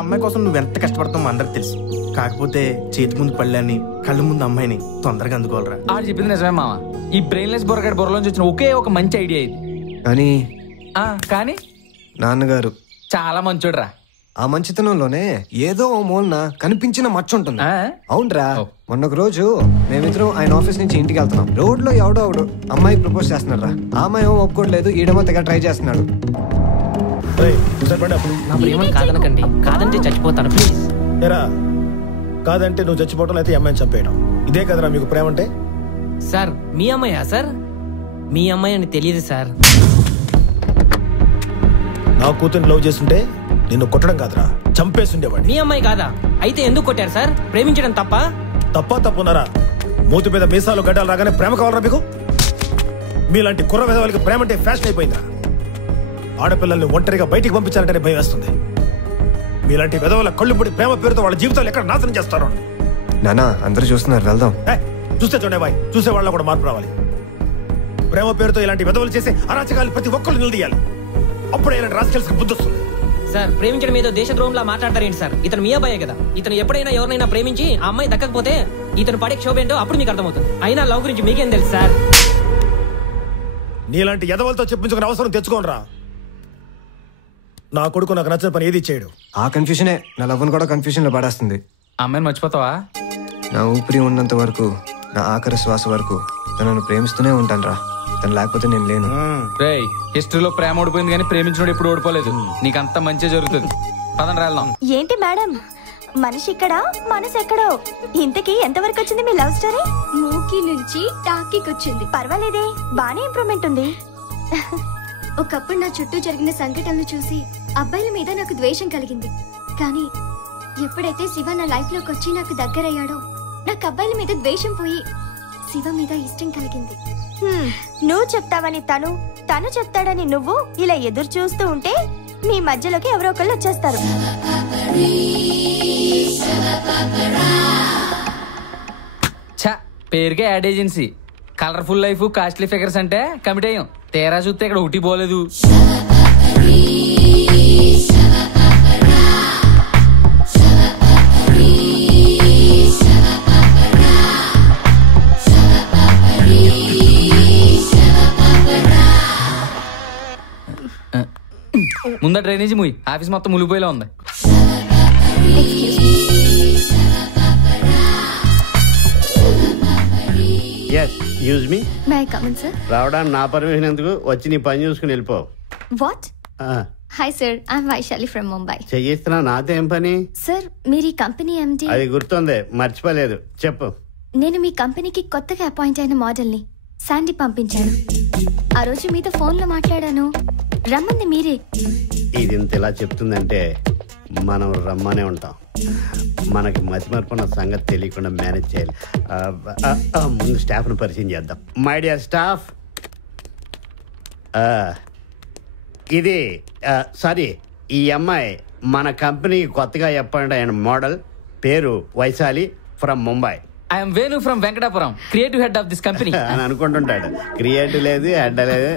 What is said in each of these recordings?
అమ్మాయి కోసం నువ్వు ఎంత కష్టపడతావు మా అందరికి తెలుసు. కాకపోతే చేతి ముందు పళ్ళని కళ్ళ ముందు అమ్మాయిని తొందరగా అందుకోవాలరా. ఆడు చెప్పింది నిజమే మామ. ఈ బ్రెయిన్లెస్ బొరగాడి బుర్రలోంచి వచ్చిన ఒకే ఒక మంచి ఐడియా ఇది. కానీ నాన్నగారు చాలా మంచోడ్రా. ఆ మంచితనంలోనే ఏదో ఓ మూలన కనిపించిన మచ్చ ఉంటుంది. అవునరా, మొన్న ఒక రోజు మేమిద్దరం ఆయన ఆఫీస్ నుంచి ఇంటికి వెళ్తున్నాం. రోడ్ లో ఎవడో అమ్మాయి ప్రపోజ్ చేస్తున్నాడు రా. ఆ అమ్మాయి ఏమో ఒప్పుకోవట్లేదు, ఈడేమో తెగ ట్రై చేస్తున్నాడు. నా ప్రేమను కాదనకండి, కాదంటే చచ్చిపోతాను ప్లీజ్. కాదంటే నువ్వు చచ్చిపోవడం అయితే అమ్మాయిని చంపేయడం, ఇదే కదరా మీకు ప్రేమ అంటే? సార్ మీ అమ్మాయా సార్? మీ అమ్మాయి అని తెలియదు సార్. నా కూతుర్ని లవ్ చేస్తుంటే నిన్ను కొట్టడం కాదురా, చంపేస్తుండేవాడిని. మీ అమ్మాయి కాదా? అయితే ఎందుకు కొట్టారు సార్? ప్రేమించడం తప్పున్నారా? మూతి మీద మీసాలు గడ్డాలు రాగానే ప్రేమ కావాలరా మీకు? మీలాంటి కుర్ర విధవాళ్ళకి ప్రేమ అంటే ఫ్యాషన్ అయిపోయిందా? ఆడపిల్లల్ని ఒంటరిగా బయటికి పంపించాలంటేనే భయం వేస్తుంది. మీలాంటి విధవాళ్ళ కళ్ళు పొడి ప్రేమ పేరుతో వాళ్ళ జీవితాలు ఎక్కడ నాశనం చేస్తారో. నానా అందరూ చూస్తున్నారు, వెళ్దాం. చూస్తే చూడే బాయ్, చూసే వాళ్ళ కూడా మార్పు రావాలి. ప్రేమ పేరుతో ఇలాంటి విధవలు చేసే అరాచకాలు ప్రతి ఒక్కరు నిలదీయాలి. అప్పుడే ఇలాంటి రాజకీయాలకు బుద్ధి వస్తుంది. సార్ ప్రేమించడం ఏదో దేశద్రోహంలా మాట్లాడతారేంటి సార్? ఇతను మీ అబ్బాయే కదా. ఇతను ఎప్పుడైనా ఎవరినైనా ప్రేమించి ఆ అమ్మాయి దక్కకపోతే ఇతను పడే క్షోభ ఏంటో అప్పుడు మీకు అర్థమవుతుంది. అయినా లవ్ గురించి మీకేం తెలుసు సార్? నీలాంటి ఎదవలతో చెప్పించుకునే అవసరం తెచ్చుకోనరా. నా కొడుకు నాకు నచ్చిన పని ఏది చేయడు. ఆ కన్ఫ్యూజనే నా లవ్ను కూడా కన్ఫ్యూజన్ లో పడేస్తుంది. అమ్మాయిని మర్చిపోతావా? నా ఊపిరి ఉన్నంత వరకు, నా ఆఖరి శ్వాస వరకు తనను ప్రేమిస్తూనే ఉంటాను రా. తను లేకపోతే నేను లేను. రేయ్, హిస్టరీలో ప్రేమ ఓడిపోయింది కానీ ప్రేమించినోడు ఎప్పుడు ఓడిపోలేదు. నీకంతా మంచిగా జరుగుతుంది. పదండి వెళ్దాం. ఏంటి మేడం, మనిషి ఇక్కడ మనసు ఎక్కడో. ఇంతకీ ఎంతవరకు వచ్చింది మీ లవ్ స్టోరీ? మూకీ నుంచి టాకీకి వచ్చింది. పర్వాలేదే, బానే ఇంప్రూవ్మెంట్ ఉంది. ఒకప్పుడు నా చుట్టూ జరిగిన సంఘటనలు చూసి అబ్బాయిల మీద నాకు ద్వేషం కలిగింది. కానీ ఎప్పుడైతే శివ నా లైఫ్ లోకి వచ్చి నాకు దగ్గరయ్యాడో నాకు అబ్బాయిల మీద ద్వేషం పోయి శివ మీద ఇష్టం కలిగింది. నువ్వు చెప్తావని తను చెప్తాడని నువ్వు ఇలా ఎదురు చూస్తూ ఉంటే మీ మధ్యలోకి ఎవరో ఒకళ్ళు వచ్చేస్తారు. పేరుకే ad agency. Colourful life, costly figures అంటే కమిట్ అయ్యాం. తేరా చూస్తే ఇక్కడ ఒకటి పోలేదు. ముందా డ్రైనేజీ ముయ్, ఆఫీస్ మొత్తం మునిగిపోయేలా ఉంది. రావడానికి నా పర్మిషన్ ఎందుకు? వచ్చి నీ పని చూసుకుని వెళ్ళిపో. What? Hi sir, I'm Vaishali from Mumbai. చెయ్యిస్తున్నా, నాతో ఏం పని? సార్ మీరు ఈ కంపెనీ ఎండి. అది గుర్తుంది, మర్చిపోలేదు, చెప్పు. నేను మీ కంపెనీకి కొత్తగా అపాయింట్ అయిన మోడల్ ని శాండీ పంపించాను. ఆ రోజు మీతో ఫోన్ లో మాట్లాడాను, రమ్మంది మీరే. ఇది ఇంత ఇలా చెప్తుందంటే మనం రమ్మనే ఉంటాం. మనకి మతిమరుపున్న సంగతి తెలియకుండా మేనేజ్ చేయాలి. ముందు స్టాఫ్ను పరిచయం చేద్దాం. మై డియర్ స్టాఫ్, ఇది సారీ, ఈ అమ్మాయి మన కంపెనీకి కొత్తగా అపాయింట్ అయిన మోడల్. పేరు Vaishali, from Mumbai. I'm Venu from Venkatapuram, creative head of this company అని అనుకుంటుంటాడు. క్రియేటివ్ లేదు, హెడ్ లేదు.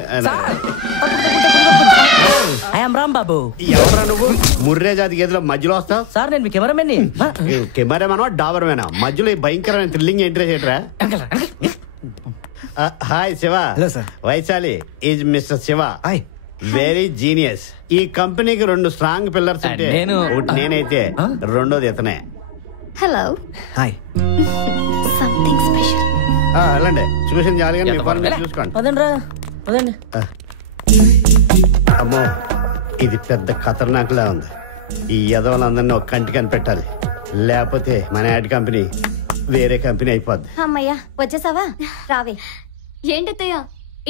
ఐఎమ్ రామ్ బాబు. ఎవరా నువ్వు? ముర్రే జాతి గేదెలో మధ్యలో వస్తావు? సార్ నేను మీ కెమెరామెన్. కెమెరామెనా డాబర్మేనా? మధ్యలో ఈ భయంకరమైన థ్రిల్లింగ్ ఎంట్రీ చేయటరా? Hi Shiva. Hello sir. Vaishali is mister Shiva. Hi. Very genius. ఈ కంపెనీకి 2 స్ట్రాంగ్ పిల్లర్స్ ఉంటే ఒకటి నేనైతే రెండోది ఇతనే. హలో. హాయ్. Something special. వెళ్ళండి, చూసిన జాలిగా మీ పని చూసుకోండి. అమ్మో, ఇది పెద్ద ఖతర్నాక్లా ఉంది. ఈ యదవులందరినీ ఒక కంటి కనిపెట్టాలి, లేకపోతే మన యాడ్ కంపెనీ వేరే కంపెనీ అయిపోద్ది. అమ్మయ్యా, వచ్చేసావా? రావే. ఏంటత్తయ్య,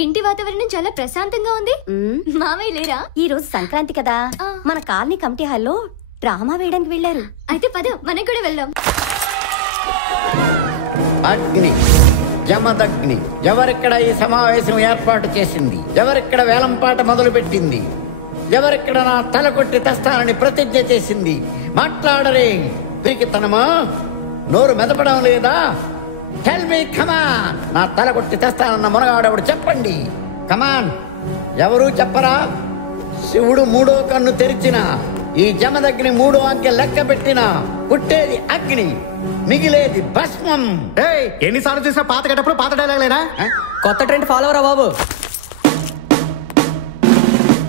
ఇంటి వాతావరణం చాలా ప్రశాంతంగా ఉంది. మామయ్య లేరా? ఈ రోజు సంక్రాంతి కదా, మన కాలనీ కమిటీ హాల్లో డ్రామా వేయడానికి వెళ్ళారు. అయితే పద, మనం కూడా వెళ్దాం. అగ్ని, జమదగ్ని, ఎవరిక్కడ ఈ సమావేశం ఏర్పాటు చేసింది? ఎవరిక్కడ వేలంపాట మొదలు పెట్టింది? ఎవరిక్కడ నా తల కొట్టి తెస్తానని ప్రతిజ్ఞ చేసింది? మాట్లాడరే పిరికితనమా? నోరు మెదపడం లేదా? టెల్ మీ, కమాన్. నా తల కొట్టి తెస్తానన్న మునగాడెవడు చెప్పండి. కమాన్, ఎవరు చెప్పరా? శివుడు 3వ కన్ను తెరిచిన ఈ జమదగ్ని 3 అంకె లెక్క పెట్టినా పుట్టేది అగ్ని, మిగిలేది భస్మం. ఎన్నిసార్లు చూసినా పాత గడపలు పాత డైలాగ్లేనా? కొత్త ట్రెండ్ ఫాలో అవరా బాబు.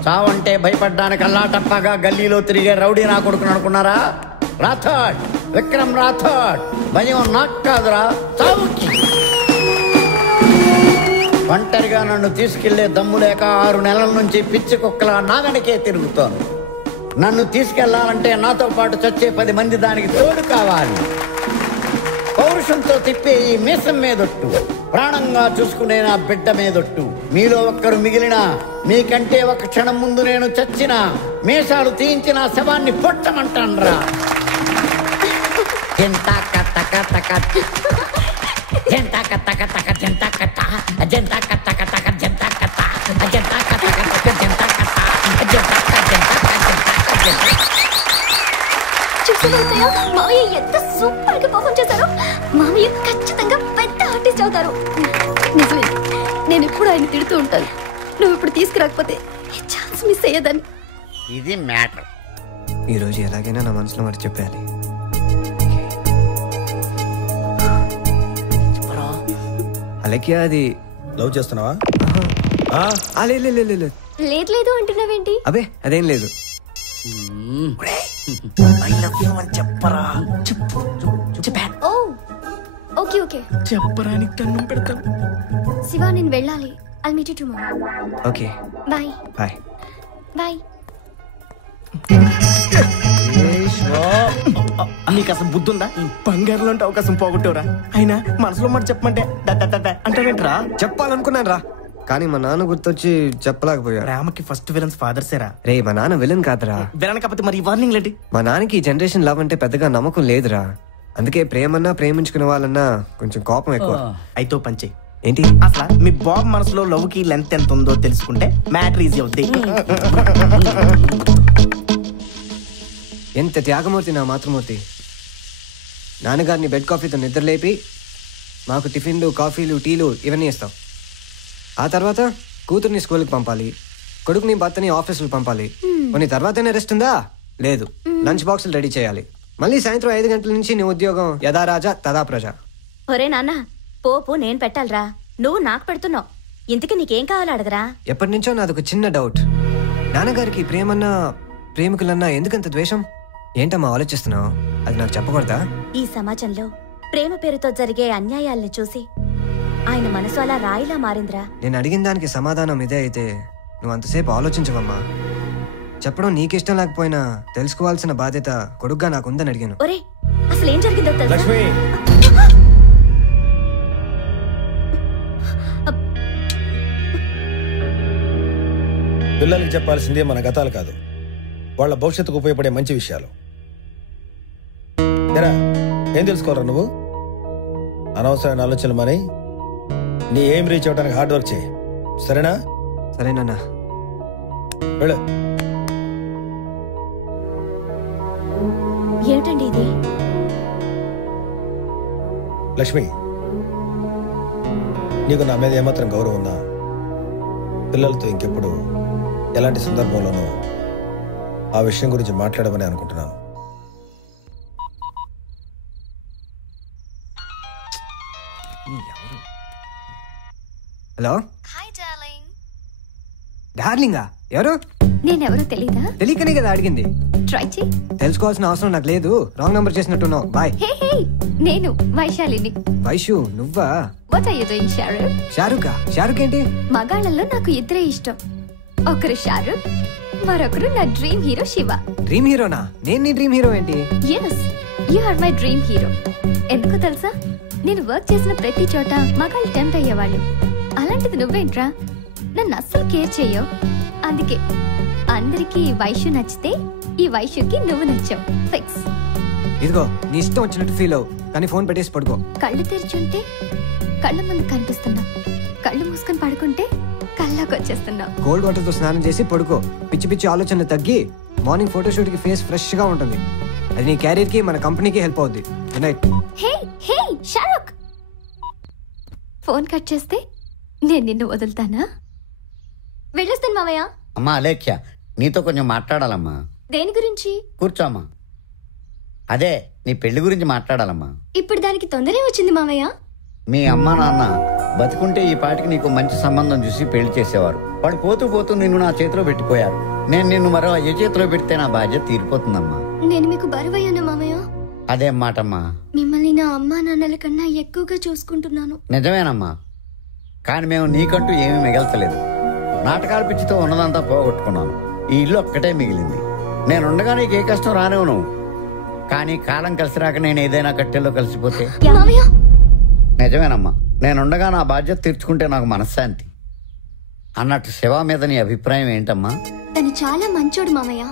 చావంటే భయపడ్డానికి అల్లాటప్పగా గల్లీలో తిరిగే రౌడీ నా కొడుకుని అనుకున్నారా? రాథోడ్, విక్రమ్ రాథోడ్. భయం నాకు కాదురా, చావుకి. ఒంటరిగా నన్ను తీసుకెళ్లే దమ్ము లేక 6 నెలల నుంచి పిచ్చి కుక్కలా నాగనికే తిరుగుతాను. నన్ను తీసుకెళ్లాలంటే నాతో పాటు చచ్చే 10 మంది దానికి తోడు కావాలి. పౌరుషంతో తిప్పే ఈ మీసం మీదొట్టు, ప్రాణంగా చూసుకునే నా బిడ్డ మీదొట్టు. మీలో ఒక్కరు మిగిలినా, మీకంటే ఒక క్షణం ముందు నేను చచ్చినా, మీసాలు తీయించిన శవాన్ని పొట్టమంటాన్రా. మామయ్య ఎంత సూపర్ గా పర్ఫార్మ్ చేశారో. మామయ్య ఖచ్చితంగా పెద్ద ఆర్టిస్ట్ అవుతారు. నిజమే, నేను ఎప్పుడు ఆయన తిడుతూ ఉంటాను. నువ్వు ఇప్పుడు తీసుకురాకపోతే ఛాన్స్ మిస్ అయ్యేదాన్ని. ఇది మ్యాటర్. ఈ రోజు ఎలాగైనా నా మనసులో మాట చెప్పాలి. అలెక్యా, అది లవ్ చేస్తున్నావా? లేదు. లేదు లేదు అంటున్నావేంటి? అబే అదేం లేదు. ఓ ఓకే ఓకే. చెప్పరానికి దండం పెడతాను. శివ, నేను వెళ్ళాలి. I'll meet you tomorrow. Okay, bye bye. Bye. నీకు అసలు బుద్ధి ఉందా? బంగారులో అంటే అవకాశం పోగొట్టేవరా? అయినా మనసులో మాట చెప్పమంటే అంటావేంట్రా? చెప్పాలనుకున్నాను రా, కానీ మా నాన్న గుర్తొచ్చి చెప్పలేకపోయా. ప్రేమకి ఫస్ట్ విలన్స్ ఫాదర్సేరా. రే, మా నాన్న విలన్ కాదురా. విలన్ కాకపోతే మరి వార్నింగ్ లేంటి? మా నాన్నకి ఈ జనరేషన్ లవ్ అంటే పెద్దగా నమ్మకం లేదురా. అందుకే ప్రేమన్నా, ప్రేమించుకునే వాళ్ళన్నా కొంచెం కోపం ఎక్కువ. అయితే పంచే ఏంటి? అసలు మీ బాబు మనసులో లవ్ కి లెంత్ ఎంత ఉందో తెలుసుకుంటే మ్యాటర్ ఈజీ అవుద్ది. ఎంత త్యాగమూర్తి నా మాతృమూర్తి. నాన్నగారిని బెడ్ కాఫీతో నిద్రలేపి మాకు టిఫిన్లు, కాఫీలు, టీలు ఇవన్నీ ఇస్తాం. ఆ తర్వాత కూతుర్ని స్కూల్కి పంపాలి, కొడుకుని భర్తని ఆఫీసులు పంపాలి. కొన్ని తర్వాతనే రెస్ట్ ఉందా? లేదు. లంచ్ బాక్సులు రెడీ చేయాలి. మళ్ళీ సాయంత్రం 5 గంటల నుంచి నీ ఉద్యోగం యథా రాజా తదా ప్రజ. ఒరే నాన్న, పోపు నేను పెట్టాలరా, నువ్వు నాకు పెడుతున్నావు. ఇంతకీ నీకేం కావాలో అడగరా? ఎప్పటి నుంచో నాదొక చిన్న డౌట్. నాన్నగారికి ప్రేమన్నా, ప్రేమికులన్నా ఎందుకంత ద్వేషం? ఏంటమ్మా ఆలోచిస్తున్నావు? అది నాకు చెప్పకూడదా? ఈ సమాజంలో ప్రేమ పేరుతో జరిగే అన్యాయాల్ని చూసి ఆయన మనసు అలా రాయిలా మారిందిరా. నేను అడిగిన దానికి సమాధానం ఇదే అయితే నువ్వు అంతసేపు ఆలోచించవమ్మా. చెప్పడం నీకిష్టం లేకపోయినా తెలుసుకోవాల్సిన బాధ్యత కొడుగ్గా నాకుందని అడిగాను. ఒరే, అసలు ఏం జరిగిందో తెలుసా? లక్ష్మి, పిల్లలకి చెప్పాల్సిందే మన గతాలు కాదు, వాళ్ళ భవిష్యత్తుకు ఉపయోగపడే మంచి విషయాలు. ఏం తెలుసుకోరా నువ్వు? అనవసరమైన ఆలోచనలు మాని నీ ఏం రీచ్ అవడానికి హార్డ్ వర్క్ చేయి. సరేనా? సరేనా? వెళ్ళు. ఏమిటండి ఇది? లక్ష్మి, నీకు నా మీద ఏమాత్రం గౌరవం ఉందా? పిల్లలతో ఇంకెప్పుడు ఎలాంటి సందర్భంలోనూ ఆ విషయం గురించి మాట్లాడమని అనుకుంటున్నాను. హలో. Hi darling. డార్లింగా? ఎవరు? నేనెవరో తెలీదా? తెలియకనే కదా అడిగింది. ట్రై చేయి. తెలుసుకోవాల్సిన అవసరం నాకు లేదు. రాంగ్ నంబర్ చేసినట్టున్నావు. బాయ్. హే హే, నేను వైశాలిని. వైషు, నువ్వా? What are you doing Shahrukh? షారుఖా? షారుఖ్ ఏంటి? మగాళ్ళల్లో నాకు ఇద్దరే ఇష్టం. ఒకరు షారుఖ్, మరొకరు నా డ్రీమ్ హీరో శివ. డ్రీమ్ హీరోనా? నేను నీ డ్రీమ్ హీరో ఏంటి? Yes, you are my dream hero. ఎందుకో తెలుసా? నేను వర్క్ చేసిన ప్రతి చోట మగాళ్ళు టెంప్ట్ అయ్యేవాళ్ళు. అలాంటిది నువ్వేంట్రా, నన్ను అస్సలు కేర్ చెయ్యవు. అందుకే అందరికీ ఈ వైషు నచ్చితే ఈ వైషుకి నువ్వు నచ్చావు. ఫిక్స్. ఇదిగో, నీ ఇష్టం వచ్చినట్టు ఫీల్ అవు, కానీ ఫోన్ పెట్టేసి పడుకో. కళ్ళు తెరిచుంటే కళ్ళ ముందు కనిపిస్తున్నా, కళ్ళు మూసుకొని పడుకుంటే కళ్ళకి వచ్చేస్తున్నా. కోల్డ్ వాటర్ తో స్నానం చేసి పడుకో. పిచ్చి పిచ్చి ఆలోచనలు తగ్గి మార్నింగ్ ఫోటోషూట్ కి ఫేస్ ఫ్రెష్ గా ఉంటుంది. అది నీ క్యారియర్ కి, మన కంపెనీకి హెల్ప్ అవుద్ది. Good night. Hey hey Shahrukh, phone cut చేస్తే నేను నిన్ను వదులుతానా? వెళ్ళొస్తాను మావయ్య. అమ్మా అలేఖ్య, నీతో కొంచెం మాట్లాడాలమ్మా. దేని గురించి? కూర్చోమ్మా. అదే నీ పెళ్లి గురించి మాట్లాడాలమ్మా. ఇప్పుడు దానికి తొందరే వచ్చింది మామయ్య. మీ అమ్మా నాన్న బతుకుంటే ఈ పాటికి నీకు మంచి సంబంధం చూసి పెళ్లి చేసేవారు. వాళ్ళు పోతూ పోతూ నిన్ను నా చేతిలో పెట్టిపోయారు. నేను నిన్ను మరో ఏ చేతిలో పెడితే నా బాధ్యత తీరిపోతుందమ్మా. నేను మీకు బరువయ్యానా మామయ్య? అదేం మాటమ్మా. మిమ్మల్ని నా అమ్మా నాన్నల కన్నా ఎక్కువగా చూసుకుంటున్నాను. నిజమేనమ్మా, కానీ మేము నీకంటూ ఏమీ మిగల్చలేదు. నాటకాల పిచ్చితో ఉన్నదంతా పోగొట్టుకున్నాను. ఈ ఇల్లు ఒక్కటే మిగిలింది. నేనుండగా నీకు ఏ కష్టం రానివ్వను. కానీ కాలం కలిసి రాక నేను ఏదైనా కట్టెల్లో కలిసిపోతే? నిజమేనమ్మా, నేనుండగా నా బాధ్యత తీర్చుకుంటే నాకు మనశ్శాంతి. అన్నట్టు శివ మీద నీ అభిప్రాయం ఏంటమ్మా? తను చాలా మంచోడు మామయ్య.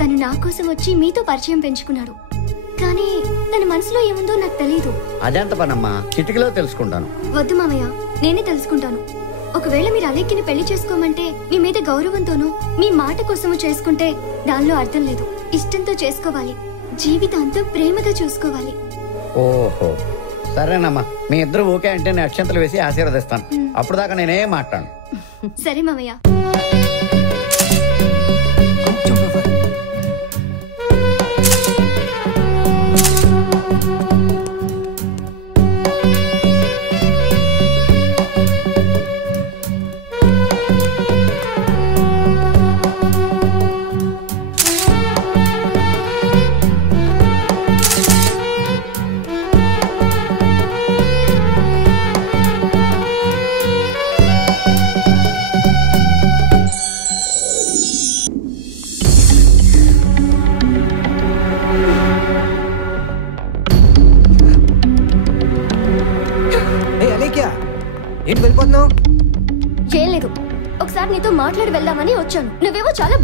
తను నా కోసం వచ్చి మీతో పరిచయం పెంచుకున్నాడు. కానీ తన మనసులో ఏముందో నాకు తెలియదు. అదెంత పనమ్మా, చిటికలో తెలుసుకుంటాను. వద్దు మామయ్య, నేనే తెలుసుకుంటాను. ఒకవేళ మీరు అలెక్కిని పెళ్లి చేసుకోమంటే మీ మీద గౌరవంతోనూ మీ మాట కోసము చేసుకుంటే దానిలో అర్థం లేదు. ఇష్టంతో చేసుకోవాలి, జీవితాంతం ప్రేమగా చూసుకోవాలి. ఓహో సరేనమ్మా, మీ ఇద్దరు ఓకే అంటే నేను అక్షంతలు వేసి ఆశీర్వదిస్తాను. అప్పుడు దాకా నేనేం మాట్లాడను. సరే మామయ్య. ఏంటి వెళ్ళిపోతున్నావు? ఏం లేదు, ఒకసారి నీతో మాట్లాడి వెళ్దామని వచ్చాను. నువ్వేమో చాలా